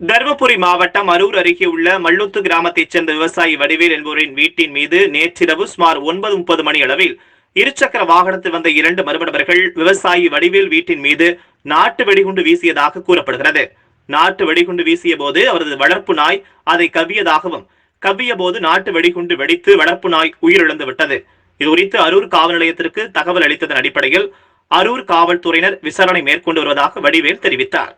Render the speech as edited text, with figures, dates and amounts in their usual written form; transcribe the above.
தருமபுரி மாவட்டம் அரூர் அருகே உள்ள மல்லுத்து கிராமத்தைச் சேர்ந்த விவசாயி வடிவேல் என்பவரின் வீட்டின் மீது நேற்றிரவு சுமார் 9:30 மணி அளவில் இருசக்கர வாகனத்தில் வந்த 2 மர்ம நபர்கள் விவசாயி வடிவேல் வீட்டின் மீது நாட்டு வெடிகுண்டு வீசியதாக கூறப்படுகிறது. நாட்டு வெடிகுண்டு வீசிய போது அவரது வளர்ப்பு நாய் அதை கவ்வியதாகவும், கவ்விய போது நாட்டு வெடிகுண்டு வெடித்து வளர்ப்பு நாய் உயிரிழந்து விட்டது. இதுகுறித்து அரூர் காவல் நிலையத்திற்கு தகவல் அளித்ததன் அடிப்படையில் அரூர் காவல்துறையினர் விசாரணை மேற்கொண்டு வருவதாக வடிவேல் தெரிவித்தார்.